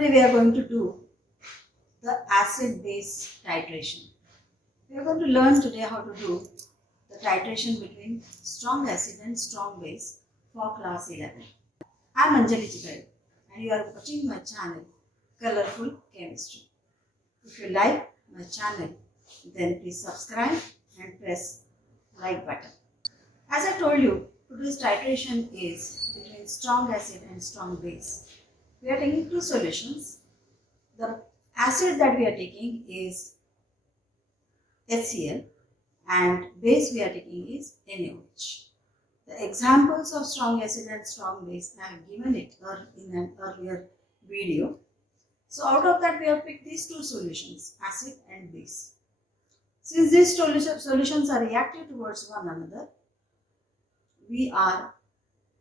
Today we are going to do the acid-base titration. We are going to learn today how to do the titration between strong acid and strong base for class 11. I am Anjali Chigai and you are watching my channel Colorful Chemistry. If you like my channel, then please subscribe and press like button. As I told you, today's titration is between strong acid and strong base. We are taking two solutions. The acid that we are taking is HCl and base we are taking is NaOH. The examples of strong acid and strong base I have given it in an earlier video. So out of that we have picked these two solutions, acid and base. Since these solutions are reactive towards one another, we are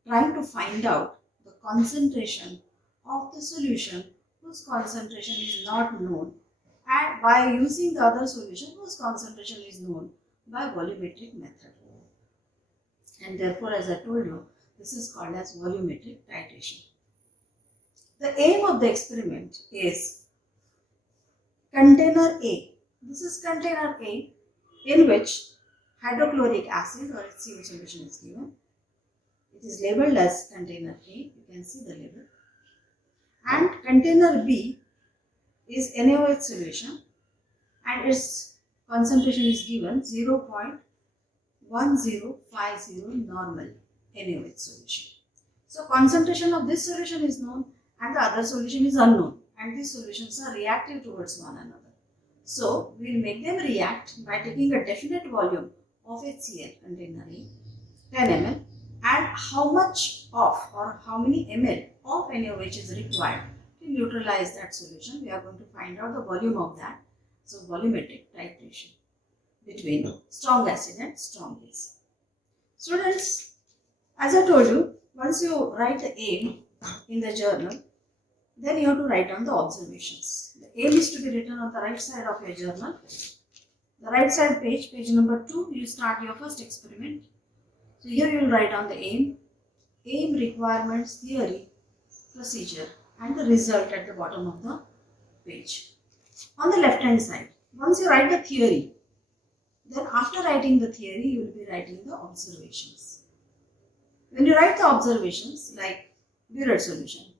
trying to find out the concentration of the solution whose concentration is not known, and by using the other solution whose concentration is known by volumetric method. And therefore, as I told you, this is called as volumetric titration. The aim of the experiment is container A. This is container A in which hydrochloric acid or HCl solution is given. It is labeled as container A. You can see the label. And container B is NaOH solution and its concentration is given 0.1050 normal NaOH solution. So concentration of this solution is known and the other solution is unknown, and these solutions are reactive towards one another. So we will make them react by taking a definite volume of HCl container A, 10 ml, and how much of or how many ml of NaOH is required to neutralize that solution. We are going to find out the volume of that. So volumetric titration between strong acid and strong base. Students, as I told you, once you write the aim in the journal, then you have to write down the observations. The aim is to be written on the right side of your journal. The right side page number 2, you start your first experiment. So here you will write down the aim, requirements, theory, procedure, and the result at the bottom of the page. On the left hand side, once you write the theory, then after writing the theory, you will be writing the observations. When you write the observations like Biuret solution,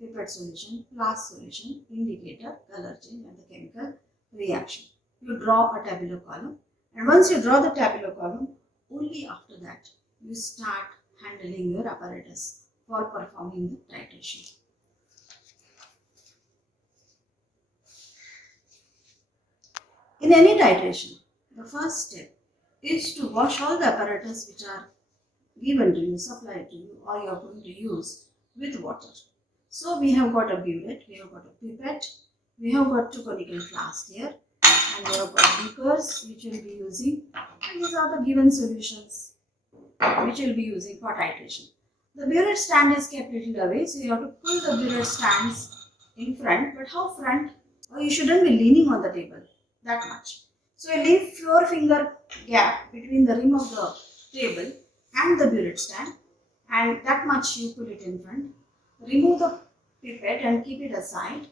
pipette solution, flask solution, indicator, color change, and the chemical reaction, you draw a tabular column, and once you draw the tabular column, only after that you start handling your apparatus for performing the titration. In any titration, the first step is to wash all the apparatus which are given to you, supplied to you, or you are going to use with water. So we have got a Biuret, we have got a pipette, we have got two conical flasks here, and we have got beakers which we will be using, and these are the given solutions which we will be using for titration. The Biuret stand is kept little away, so you have to pull the Biuret stands in front. But how front? Oh, you shouldn't be leaning on the table that much. So you leave 4 finger gap between the rim of the table and the Biuret stand, and that much you pull it in front. Remove the pipette and keep it aside.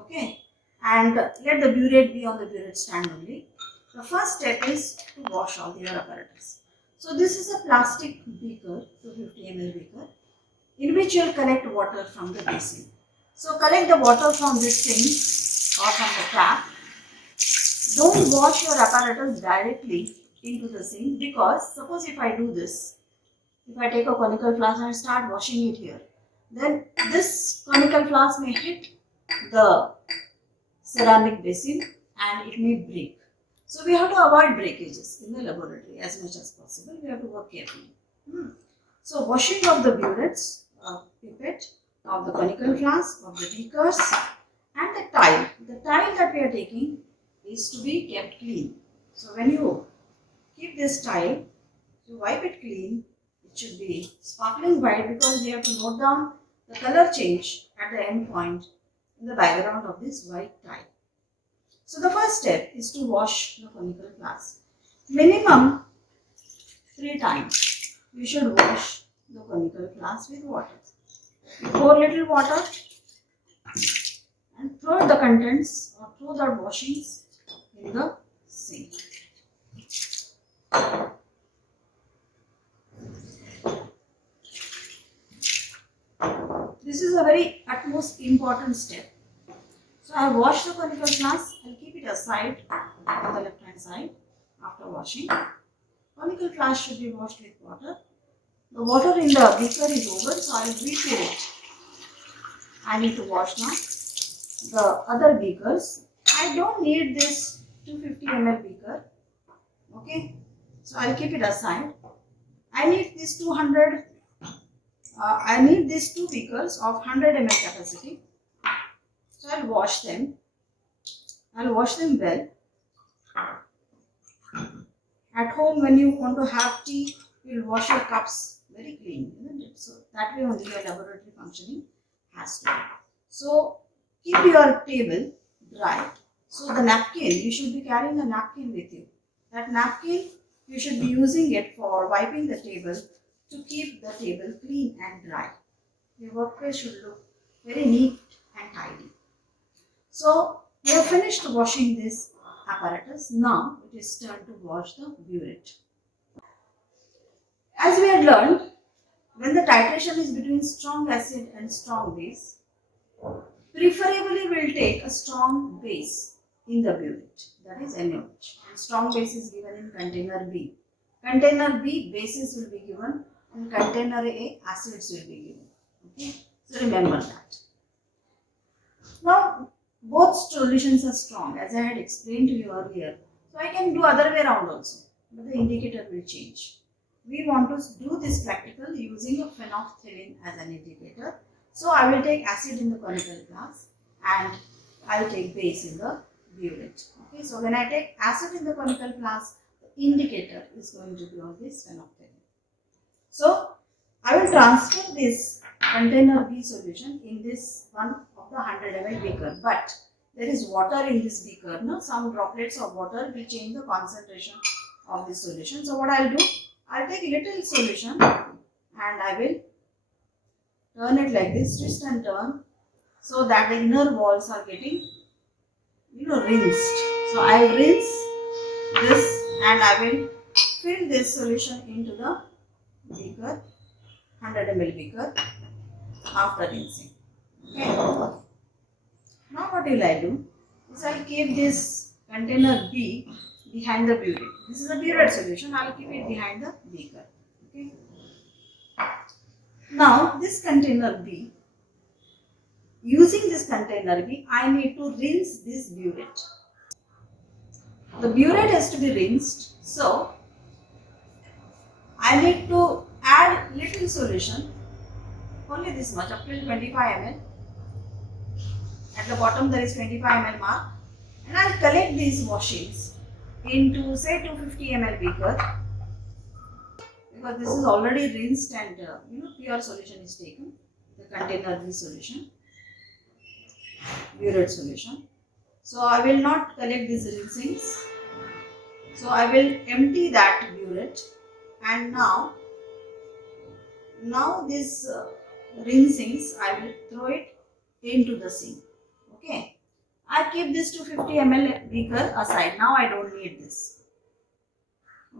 Okay, and let the Biuret be on the Biuret stand only. The first step is to wash all your apparatus. So this is a plastic beaker, 250 ml beaker, in which you will collect water from the basin. So collect the water from this sink or from the tap. Don't wash your apparatus directly into the sink, because suppose if I do this, if I take a conical flask and start washing it here, then this conical flask may hit the ceramic basin and it may break. So we have to avoid breakages in the laboratory as much as possible. We have to work carefully. So washing of the Biurets, pipette, of the conical flask, of the beakers, and the tile. The tile that we are taking is to be kept clean. So when you keep this tile, you wipe it clean. It should be sparkling white, because we have to note down the color change at the end point in the background of this white tile. So the first step is to wash the conical flask. Minimum 3 times you should wash the conical flask with water. You pour little water throw the contents or throw the washings in the sink. This is a very utmost important step. So I wash the conical flask. I'll keep it aside on the left hand side after washing. Conical flask should be washed with water. The water in the beaker is over, so I will refill it. I need to wash now the other beakers. I don't need this 250 ml beaker. Okay, so I'll keep it aside. I need these 200. I need these two beakers of 100 ml capacity. So I'll wash them. I'll wash them well. At home, when you want to have tea, you'll wash your cups very clean, isn't it? So that way only your laboratory functioning has to be. So keep your table dry. So the napkin, you should be carrying a napkin with you. That napkin, you should be using it for wiping the table to keep the table clean and dry. Your workplace should look very neat and tidy. So we have finished washing this apparatus. Now it is time to wash the burette. As we had learned, when the titration is between strong acid and strong base, preferably we'll take a strong base in the burette, that is NaOH. And strong base is given in container B. Container B, bases will be given, and container A, acids will be given. Okay, so remember that. Now both solutions are strong, as I had explained to you earlier. So I can do other way around also, but the indicator will change. We want to do this practical using a phenolphthalein as an indicator. So I will take acid in the conical glass and I will take base in the burette. Okay, so when I take acid in the conical glass, the indicator is going to be always phenolphthalein. So I will transfer this container B solution in this one of the 100 ml beaker, but there is water in this beaker. No? Some droplets of water will change the concentration of this solution. So what I will do, I will take little solution and I will turn it like this, twist and turn, so that the inner walls are getting rinsed. So I will rinse this and I will fill this solution into the beaker, 100 ml beaker, after rinsing. Okay. Now what will I do is I will keep this container B behind the burette. This is a burette solution. I will keep it behind the beaker. Okay. Now this container B, using this container B, I need to rinse this burette. The burette has to be rinsed, so I need to add little solution, only this much, up till 25 ml. At the bottom there is 25 ml mark, and I will collect these washings into say 250 ml beaker, because this is already rinsed and pure solution is taken, the container B solution, burette solution. So I will not collect these rinsings. So I will empty that burette, and now these rinsings I will throw it into the sink. Okay, I keep this 250 ml beaker aside. Now I don't need this.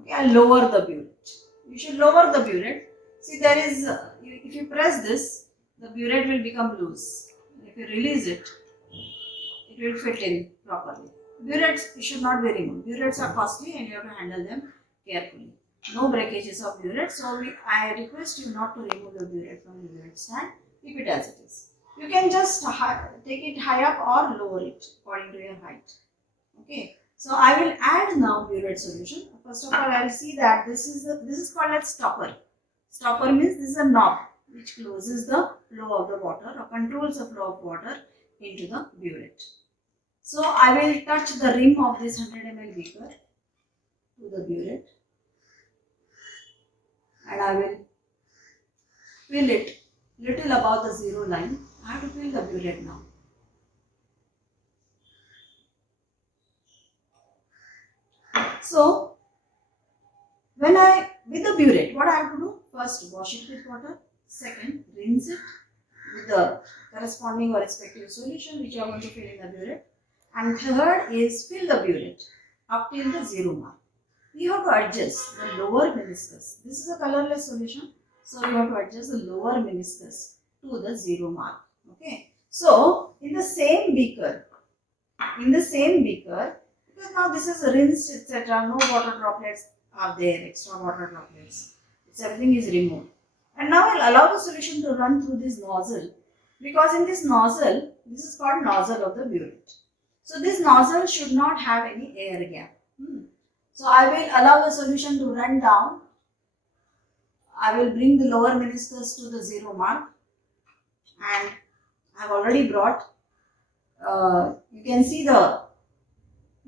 Okay, I lower the burette. You should lower the burette. See, there is if you press this, the burette will become loose. If you release it, it will fit in properly. Burettes should not be removed. Burettes are costly and you have to handle them carefully. No breakages of burette. So I request you not to remove the burette from the burette stand. Keep it as it is. You can just take it high up or lower it according to your height. Okay. So I will add now burette solution. First of all, I will see that this is called as stopper. Stopper means this is a knob which closes the flow of the water or controls the flow of water into the burette. So I will touch the rim of this 100 ml beaker to the burette, and I will fill it little above the zero line. I have to fill the burette now. So with the burette, what I have to do? First, wash it with water. Second, rinse it with the corresponding or respective solution which you are going to fill in the burette. And third is fill the burette up till the 0 mark. You have to adjust the lower meniscus. This is a colorless solution, so you have to adjust the lower meniscus to the 0 mark. Okay. So in the same beaker, because now this is rinsed, etc. No water droplets are there, extra water droplets. Everything is removed. And now I'll allow the solution to run through this nozzle, because in this nozzle, this is called nozzle of the burette. So this nozzle should not have any air gap. So I will allow the solution to run down. I will bring the lower meniscus to the 0 mark, and I have already brought, you can see the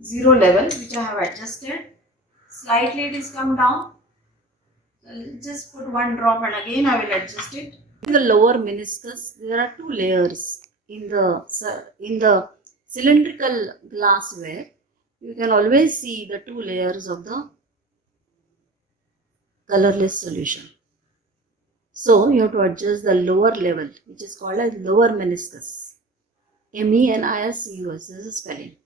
0 level which I have adjusted. Slightly it is come down. So I'll just put 1 drop and again I will adjust it. In the lower meniscus, there are 2 layers in the cylindrical glassware. You can always see the 2 layers of the colorless solution. So you have to adjust the lower level, which is called as lower meniscus. MENISCUS is the spelling.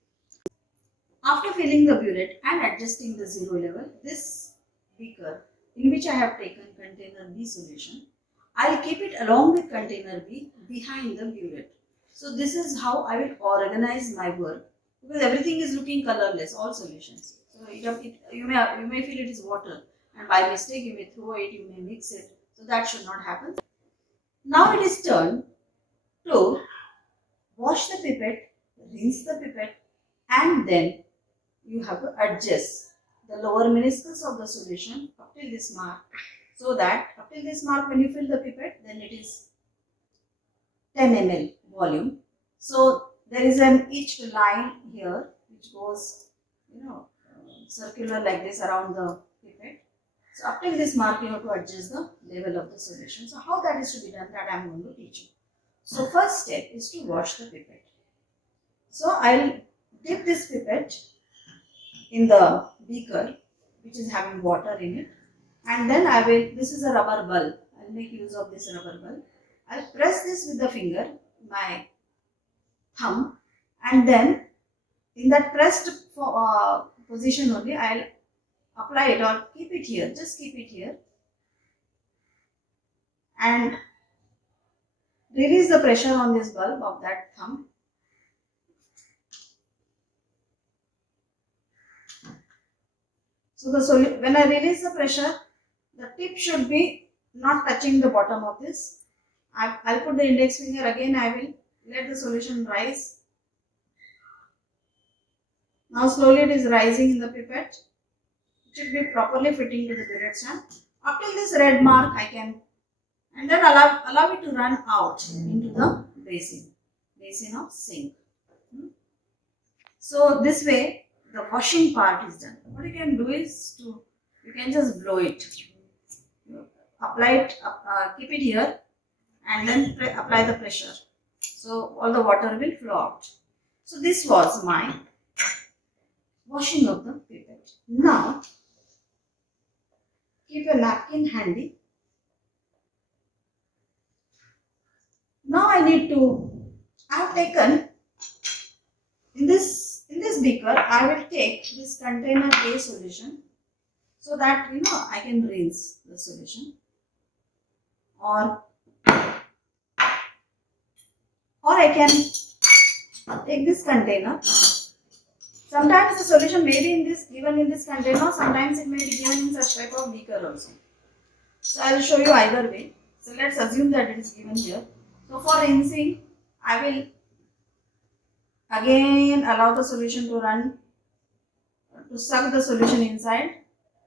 After filling the burette and adjusting the 0 level, this beaker in which I have taken container B solution, I will keep it along with container B behind the burette. So this is how I will organize my work, because everything is looking colorless, all solutions. So you may feel it is water, and by mistake you may throw it, you may mix it. So that should not happen. Now it is turn to wash the pipette, rinse the pipette, and then you have to adjust the lower meniscus of the solution up till this mark, so that up till this mark when you fill the pipette, then it is 10 ml volume. So there is an each line here which goes, circular like this around the pipette. So up till this mark you have to adjust the level of the solution. So how that is to be done, that I am going to teach you. So first step is to wash the pipette. So I will dip this pipette in the beaker which is having water in it, and then this is a rubber bulb. I will make use of this rubber bulb. I will press this with the finger, my thumb, and then in that pressed position only I will apply it, or keep it here, just keep it here, and release the pressure on this bulb of that thumb. So when I release the pressure, the tip should be not touching the bottom of this. I'll put the index finger again, I will let the solution rise. Now slowly it is rising in the pipette. It should be properly fitting to the burette stand. Up till this red mark I can, and then allow it to run out into the basin of sink. So this way the washing part is done. What you can do is you can just blow it. Apply it, keep it here, and then apply the pressure. So all the water will flow out. So this was my washing of the pipette. Now keep a napkin handy. Now I have taken in this beaker, I will take this container A solution, so that I can rinse the solution, or I can take this container. Sometimes the solution may be given in this container, sometimes it may be given in such type of beaker also. So I will show you either way. So let's assume that it is given here. So for rinsing, I will again allow the solution to run, to suck the solution inside.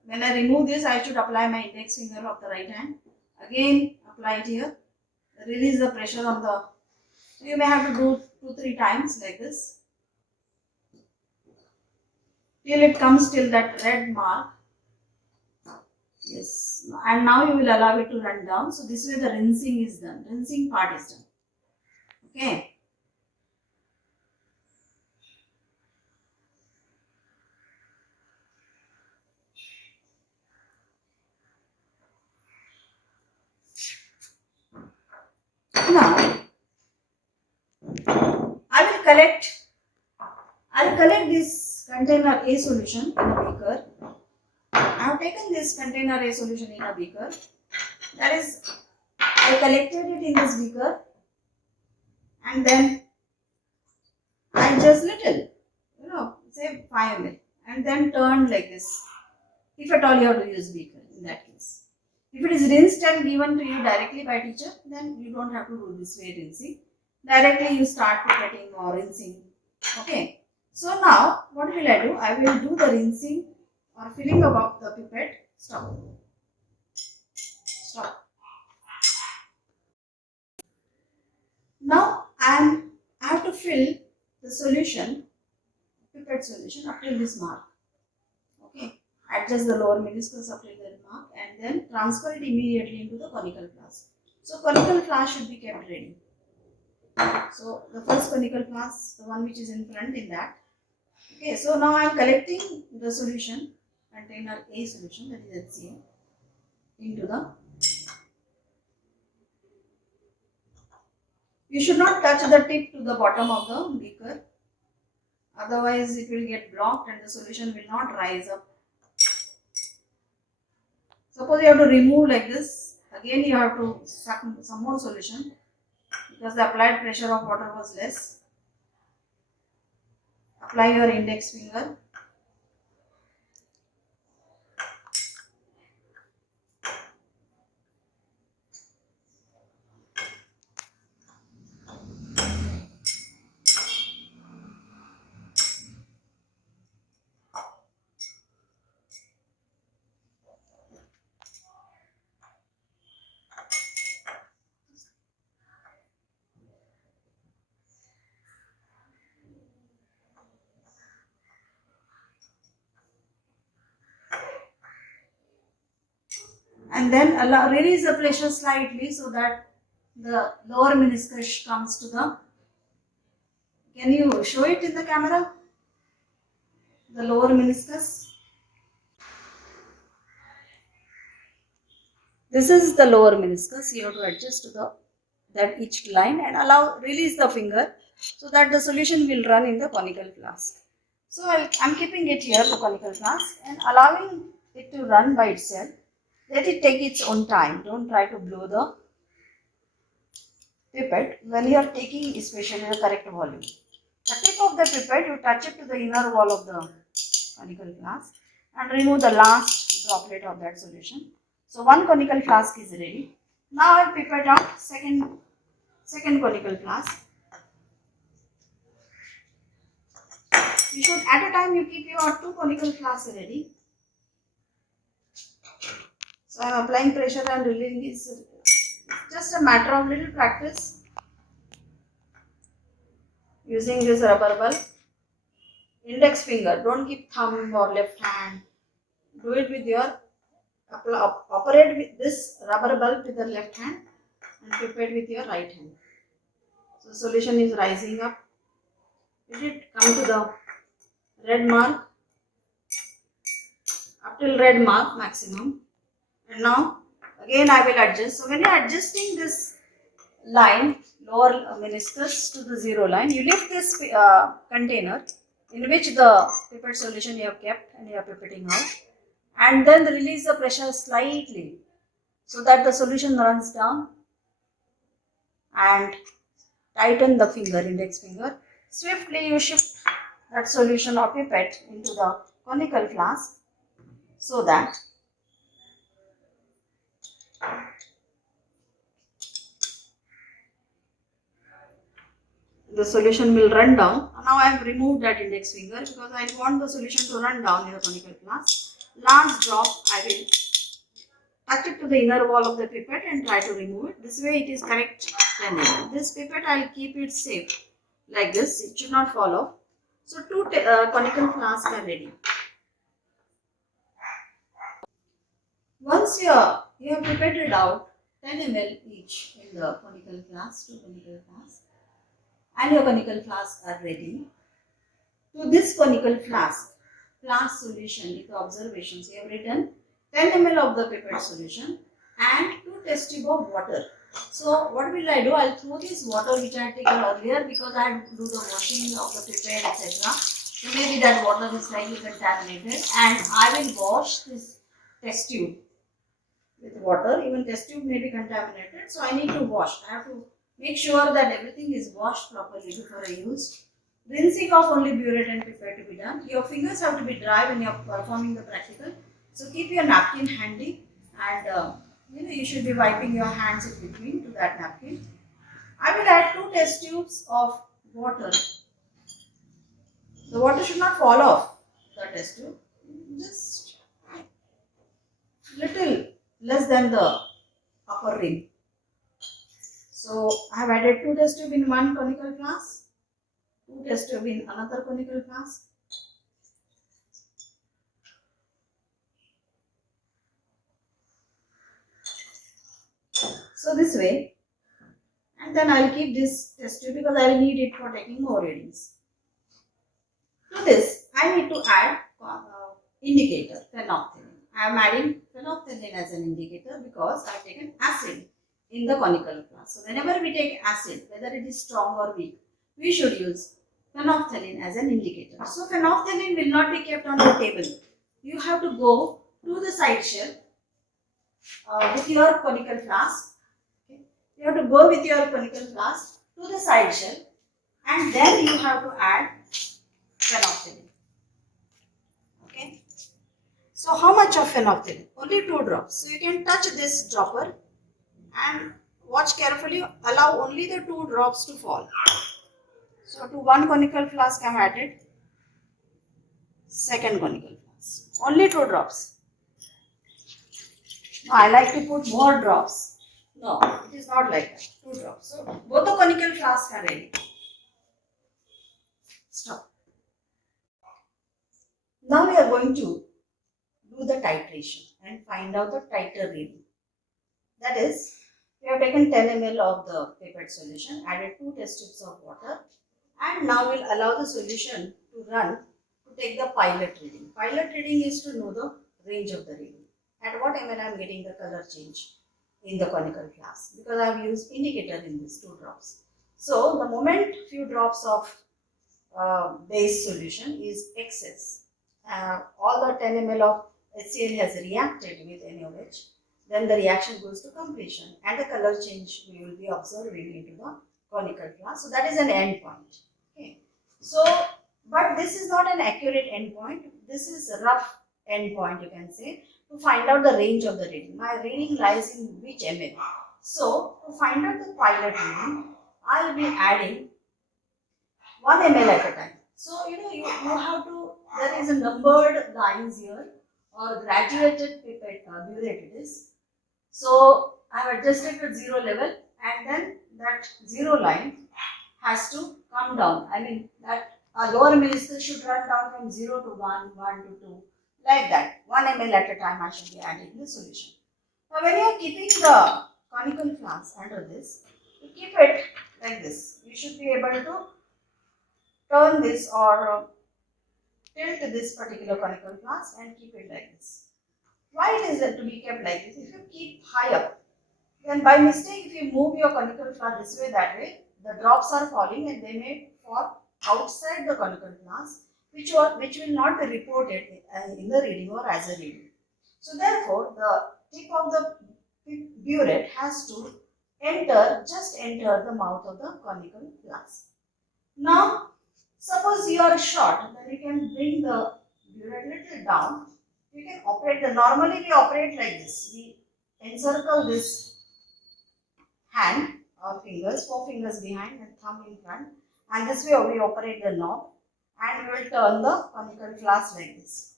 When I remove this, I should apply my index finger of the right hand. Again apply it here. Release the pressure on the, you may have to do 2-3 times like this, till it comes till that red mark. Yes, and now you will allow it to run down. So this way the rinsing is done. Rinsing part is done. Okay. Now I'll collect this container A solution in a beaker. I have taken this container A solution in a beaker. That is, I collected it in this beaker and then I just little, say 5 ml, and then turned like this. If at all you have to use beaker in that case. If it is rinsed and given to you directly by teacher, then you don't have to do this way rinsing. Directly you start pipetting or rinsing. Okay. So now what will I do? I will do the rinsing or filling of the pipette. Stop. Now I have to fill the solution, pipette solution up till this mark. Okay. Adjust the lower meniscus up till that mark and then transfer it immediately into the conical flask. So conical flask should be kept ready. So the first conical flask, the one which is in front in that. Okay, so now I am collecting the solution, container A solution, that is HCl, into the. You should not touch the tip to the bottom of the beaker, otherwise it will get blocked and the solution will not rise up. Suppose you have to remove like this, again you have to suck some more solution because the applied pressure of water was less. Apply your index finger. And then release the pressure slightly so that the lower meniscus comes to the. Can you show it in the camera? The lower meniscus. This is the lower meniscus. You have to adjust to that each line and release the finger so that the solution will run in the conical flask. So I'm keeping it here, the conical flask, and allowing it to run by itself. Let it take its own time. Don't try to blow the pipette when you are taking especially the correct volume. The tip of the pipette, you touch it to the inner wall of the conical flask and remove the last droplet of that solution. So one conical flask is ready. Now I'll pipette out second conical flask. You should at a time you keep your 2 conical flasks ready. So I am applying pressure and releasing. It's just a matter of little practice. Using this rubber bulb. Index finger, don't keep thumb or left hand. Do it with your, operate with this rubber bulb with the left hand and pipette with your right hand. So solution is rising up. Let it come to the red mark, up till red mark maximum. And now again I will adjust. So when you are adjusting this line, lower meniscus to the 0 line, you lift this container in which the pipette solution you have kept and you are pipetting out, and then release the pressure slightly so that the solution runs down, and tighten the finger, index finger. Swiftly you shift that solution or pipette into the conical flask so that the solution will run down. Now I have removed that index finger because I want the solution to run down in the conical flask. Last drop I will touch it to the inner wall of the pipette and try to remove it. This way it is correct 10 ml. This pipette I will keep it safe like this. It should not fall off. So 2 conical flasks are ready. Once you have pipetted out 10 ml each in the conical flask, 2 conical flasks, and your conical flasks are ready. To this conical flask solution with observations, you have written 10 ml of the pipette solution and 2 test tube of water. So what will I do? I'll throw this water which I had taken earlier because I had to do the washing of the pipette, etc. So maybe that water is slightly contaminated, and I will wash this test tube with water. Even test tube may be contaminated, so I need to wash. I have to make sure that everything is washed properly before I use. Rinsing of only burette and pipette to be done. Your fingers have to be dry when you are performing the practical. So keep your napkin handy, and you should be wiping your hands in between to that napkin. I will add 2 test tubes of water. The water should not fall off the test tube. Just little less than the upper rim. So I have added 2 test tube in one conical flask, 2 test tube in another conical flask. So this way, and then I will keep this test tube because I will need it for taking more readings. To this, I need to add indicator, phenolphthalein. I am adding phenolphthalein as an indicator because I have taken acid in the conical flask. So whenever we take acid, whether it is strong or weak, we should use phenolphthalein as an indicator. So phenolphthalein will not be kept on the table. You have to go to the side shelf with your conical flask. Okay. You have to go with your conical flask to the side shelf, and then you have to add phenolphthalein. Okay. So how much of phenolphthalein? Only 2 drops. So you can touch this dropper and watch carefully. Allow only the 2 drops to fall. So to one conical flask I have added second conical flask. Only 2 drops. No, I like to put more drops. No, it is not like that. 2 drops. So both the conical flasks are ready. Stop. Now we are going to do the titration and find out the titer reading. That is, we have taken 10 ml of the pipette solution, added 2 test tubes of water, and now we'll allow the solution to run to take the pilot reading. Pilot reading is to know the range of the reading. At what ml I am getting the color change in the conical flask, because I have used indicator in these 2 drops. So the moment few drops of base solution is excess, all the 10 ml of HCl has reacted with NaOH, then the reaction goes to completion and the color change we will be observing into the conical flask. So that is an end point. Okay. So, but this is not an accurate end point. This is a rough end point, you can say, to find out the range of the reading. My reading lies in which ml. So to find out the pilot reading, I will be adding 1 ml at a time. So you have to, there is a numbered lines here, or graduated pipette burette it is. So I have adjusted to 0 level, and then that 0 line has to come down. I mean that lower minister should run down from 0 to 1, 1 to 2, like that. 1 ml at a time I should be adding the solution. Now when you are keeping the conical flask under this, you keep it like this. You should be able to turn this or tilt this particular conical flask and keep it like this. Why it is to be kept like this? If you keep high up, then by mistake if you move your conical flask this way, that way, the drops are falling and they may fall outside the conical flask, which will not be reported in the reading or as a reading. So therefore, the tip of the burette has to just enter the mouth of the conical flask. Now, suppose you are short, then you can bring the burette little down. You can operate normally we operate like this. We encircle this hand or fingers, 4 fingers behind and thumb in front, and this way we operate the knob and we will turn the conical flask like this.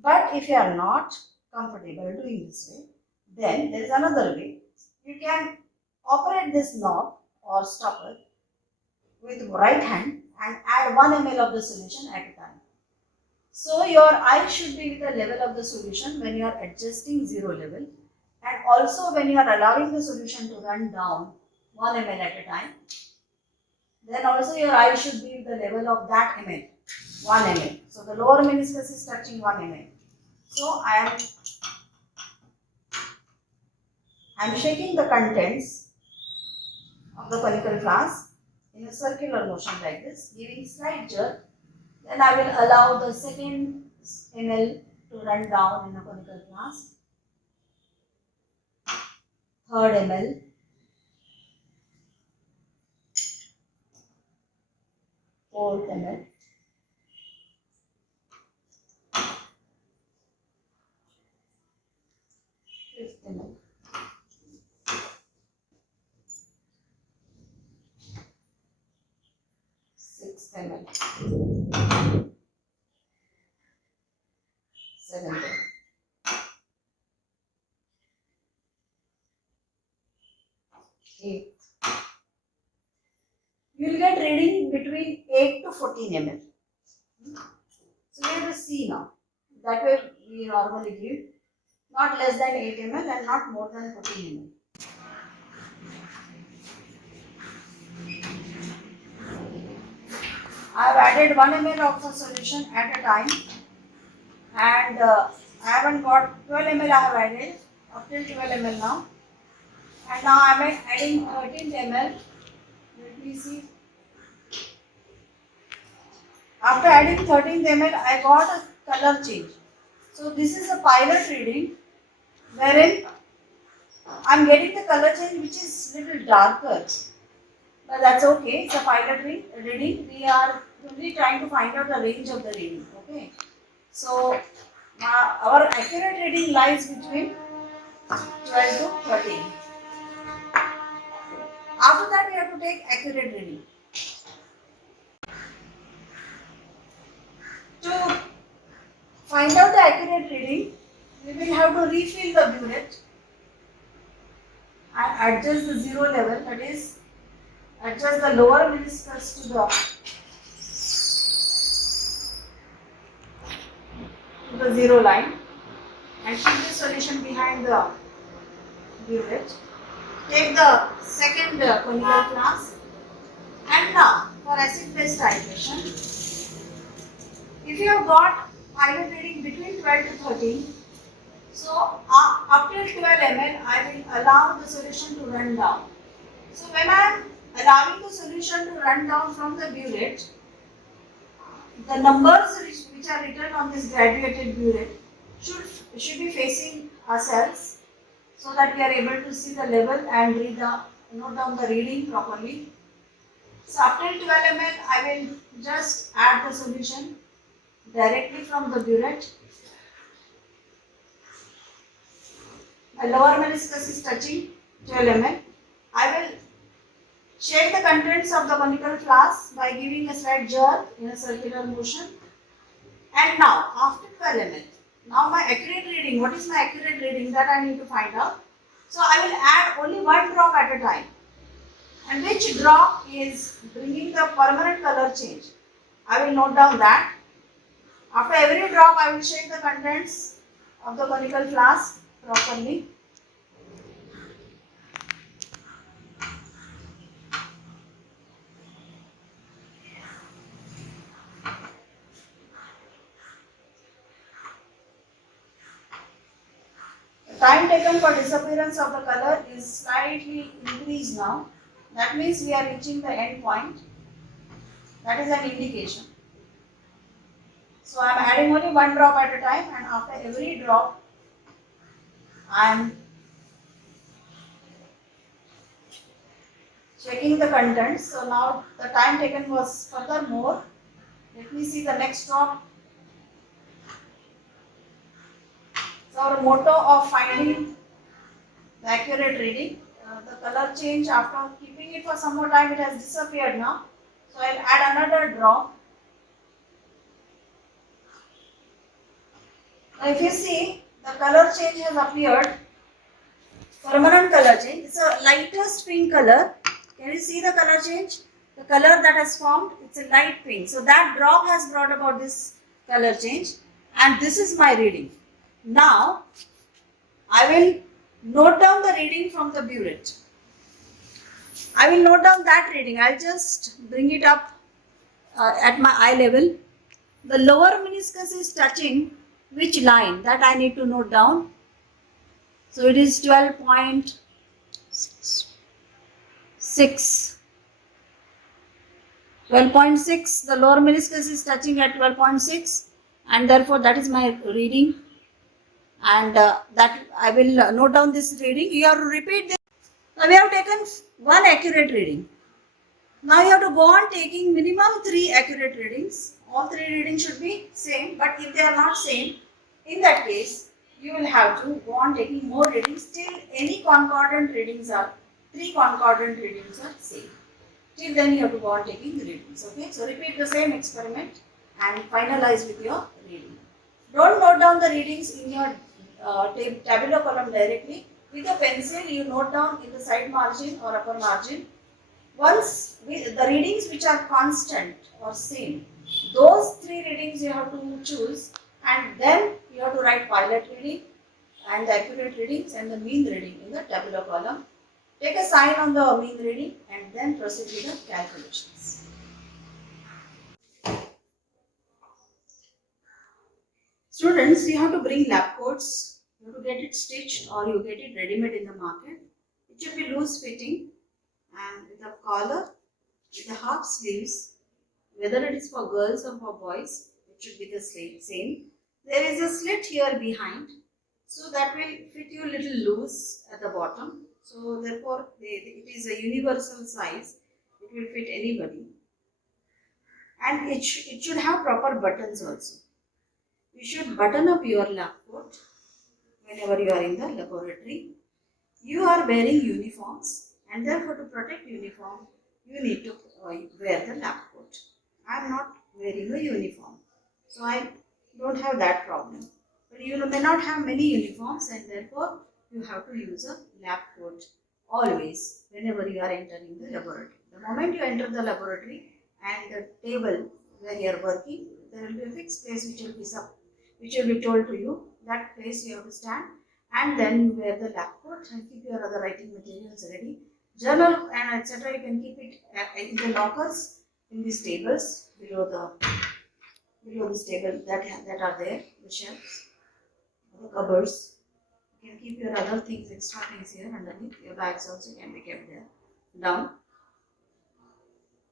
But if you are not comfortable doing this way, then there is another way. You can operate this knob or stopper with right hand and add 1 ml of the solution at a time. So your eye should be with the level of the solution when you are adjusting 0 level, and also when you are allowing the solution to run down 1 ml at a time, then also your eye should be with the level of that ml, 1 ml. So the lower meniscus is touching 1 ml. So I am shaking the contents of the conical flask in a circular motion like this, giving slight jerk. Then I will allow the second ml to run down in a conical flask. Third ml. Fourth ml. Fifth ml. Sixth ml. Seventh ml. Eighth. You will get reading between 8 to 14 ml. So we have to see now. That way we normally give not less than 8 ml and not more than 14 ml. I have added 1 ml of the solution at a time, and I haven't got 12 ml. I have added up till 12 ml now, and now I am adding 13 ml. Let me see. After adding 13 ml, I got a color change. So this is a pilot reading wherein I am getting the color change which is little darker. But that's okay. It's a pilot reading. We are only trying to find out the range of the reading. Okay. So our accurate reading lies between 12 to 13. After that, we have to take accurate reading. To find out the accurate reading, we will have to refill the burette and adjust the zero level, that is, adjust the lower meniscus to the zero line and keep the solution behind the burette. Take the second conical flask, and now for acid-base titration, if you have got pilot reading between 12 to 13, so up till 12 ml, I will allow the solution to run down. So when I am allowing the solution to run down from the burette, the numbers which are written on this graduated burette should be facing ourselves, so that we are able to see the level and note down the reading properly. So up till 12 ml, I will just add the solution directly from the burette. My lower meniscus is touching 12 ml. I will shake the contents of the conical flask by giving a slight jerk in a circular motion. And now, after 12 ml, now my accurate reading, what is my accurate reading, that I need to find out. So I will add only one drop at a time. And which drop is bringing the permanent color change? I will note down that. After every drop, I will shake the contents of the conical flask properly. The time taken for disappearance of the color is slightly increased now. That means we are reaching the end point. That is an indication. So I am adding only one drop at a time, and after every drop, I am checking the contents. So now the time taken was further more. Let me see the next drop. So our motto of finding the accurate reading, the color change, after keeping it for some more time, it has disappeared now. So I will add another drop. Now if you see, the color change has appeared, permanent color change. It's a lightest pink color. Can you see the color change? The color that has formed, it's a light pink. So that drop has brought about this color change, and this is my reading. Now I will note down the reading from the burette. I will note down that reading. I'll just bring it up at my eye level. The lower meniscus is touching which line, that I need to note down. So it is 12.6. 6. 12.6, the lower meniscus is touching at 12.6, and therefore that is my reading, and that I will note down this reading. You have to repeat this. Now we have taken one accurate reading. Now you have to go on taking minimum 3 accurate readings. All 3 readings should be same, but if they are not same, in that case you will have to go on taking more readings till any concordant readings are 3 concordant readings are same. Till then you have to go on taking the readings. Okay, so repeat the same experiment and finalize with your reading. Don't note down the readings in your tabular column directly. With a pencil you note down in the side margin or upper margin. Once the readings which are constant or same, those 3 readings you have to choose, and then you have to write pilot reading and the accurate readings and the mean reading in the tabular column. Take a sign on the mean reading and then proceed with the calculations. Students, you have to bring lab coats. You have to get it stitched or you get it ready-made in the market. It should be loose fitting and with a collar, with the half sleeves. Whether it is for girls or for boys, it should be the same. There is a slit here behind, so that will fit you a little loose at the bottom. So therefore, it is a universal size. It will fit anybody. And it should have proper buttons also. You should button up your lab coat whenever you are in the laboratory. You are wearing uniforms, and therefore to protect uniform, you need to wear the lab coat. I am not wearing a uniform, so I don't have that problem. But you may not have many uniforms, and therefore you have to use a lab coat always whenever you are entering the laboratory. The moment you enter the laboratory and the table where you are working, there will be a fixed place which will be told to you. That place you have to stand, and then you wear the lab coat and keep your other writing materials ready. Journal and etc. you can keep it in the lockers in these tables below this table that are there, the shelves, the cupboards. You can keep your other things, extra things here underneath. Your bags also can be kept there. Down.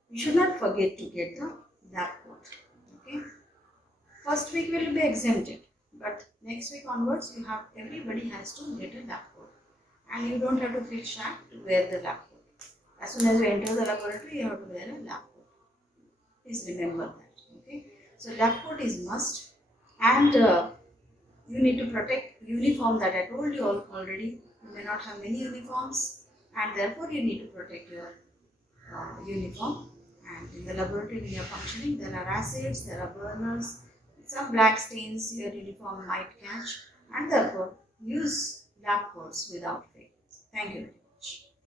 You should not forget to get the lab coat. Okay. First week will be exempted, but next week onwards, everybody has to get a lab coat, and you don't have to feel shy to wear the lab coat. As soon as you enter the laboratory, you have to wear a lab coat. Please remember that. Okay. So lab coat is must, and you need to protect uniform that I told you already. You may not have many uniforms, and therefore you need to protect your uniform. And in the laboratory when you are functioning, there are acids, there are burners, some black stains your uniform might catch, and therefore use lab coats without fail. Thank you.